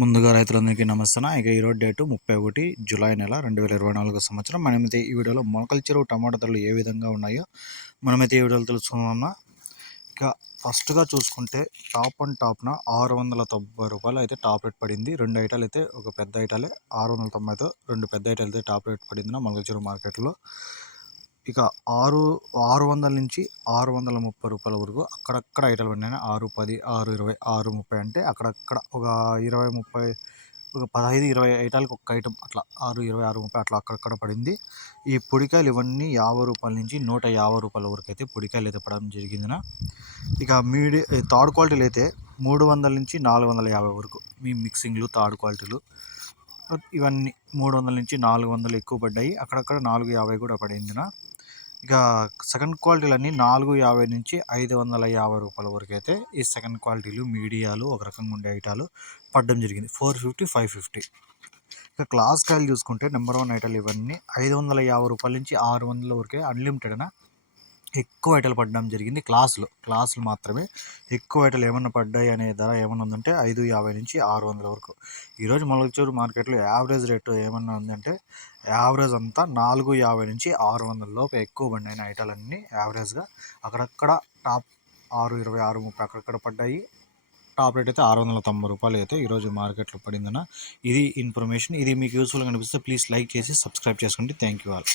ముందుగా రైతులందరికీ నమస్తే ఇక ఈరోజు డేటు ముప్పై ఒకటి జూలై నెల రెండు వేల ఇరవై నాలుగో సంవత్సరం. మనమైతే ఈ వీడియోలో మొలకల చెరువు టమాటా ధరలు ఏ విధంగా ఉన్నాయో మనమైతే ఈ వీడియోలో తెలుసుకుందామన్నా ఇక ఫస్ట్గా చూసుకుంటే టాప్ అండ్ టాప్న ఆరు వందల తొంభై రూపాయలు అయితే టాప్ రేట్ పడింది. రెండు ఐటాలు అయితే ఒక పెద్ద ఐటాలే ఆరు వందల తొంభైతో రెండు పెద్ద ఐటాలు అయితే టాప్ రేట్ పడింది మొలకల చెరువు మార్కెట్లో. ఇక ఆరు ఆరు వందల నుంచి ఆరు వందల ముప్పై రూపాయల వరకు అక్కడక్కడ ఐటలు పడినాయి. ఆరు పది ఆరు ఇరవై ఆరు ముప్పై అంటే అక్కడక్కడ ఒక ఇరవై ముప్పై ఒక పదహైదు ఇరవై ఐటాలకు ఒక ఐటమ్ అట్లా ఆరు ఇరవై ఆరు ముప్పై అట్లా అక్కడక్కడ పడింది. ఈ పొడికాయలు ఇవన్నీ యాభై రూపాయల నుంచి నూట యాభై రూపాయల వరకు అయితే పొడికాయలు అయితే పడడం జరిగిందిన. ఇక మీడి థర్డ్ క్వాలిటీలు అయితే మూడు వందల నుంచి నాలుగు వందల యాభై వరకు మీ మిక్సింగ్లు థర్డ్ క్వాలిటీలు ఇవన్నీ మూడు వందల నుంచి నాలుగు వందలు ఎక్కువ పడ్డాయి. అక్కడక్కడ నాలుగు యాభై కూడా పడిందిన. ఇక సెకండ్ క్వాలిటీలు అన్నీ నాలుగు యాభై నుంచి ఐదు వందల యాభై రూపాయల వరకు అయితే ఈ సెకండ్ క్వాలిటీలు మీడియాలు ఒక రకంగా ఉండే ఐటాలు పడడం జరిగింది. ఫోర్ ఫిఫ్టీ ఫైవ్ ఫిఫ్టీ ఇక క్లాస్ కాయలు చూసుకుంటే నెంబర్ వన్ ఐటాలు ఇవన్నీ ఐదు వందల యాభై రూపాయల నుంచి ఆరు వందల వరకే అన్లిమిటెడ్ అన్న ఎక్కువ ఐటలు పడడం జరిగింది క్లాసులు. క్లాసులు మాత్రమే ఎక్కువ ఐటలు ఏమన్నా పడ్డాయి అనే ధర ఏమన్నా ఉందంటే ఐదు యాభై నుంచి ఆరు వందల వరకు. ఈరోజు మొలకచూరు మార్కెట్లో యావరేజ్ రేటు ఏమన్నా ఉందంటే యావరేజ్ అంతా నాలుగు యాభై నుంచి ఆరు వందల లోపు ఎక్కువ పడినాయి. ఐటాలన్నీ యావరేజ్గా అక్కడక్కడ టాప్ ఆరు ఇరవై ఆరు ముప్పై అక్కడక్కడ పడ్డాయి. టాప్ రేట్ అయితే ఆరు వందల తొంభై రూపాయలు అయితే ఈరోజు మార్కెట్లో పడిందన్న ఇది ఇన్ఫర్మేషన్. ఇది మీకు యూస్ఫుల్గా అనిపిస్తే ప్లీజ్ లైక్ చేసి సబ్స్క్రైబ్ చేసుకోండి. Thank you all.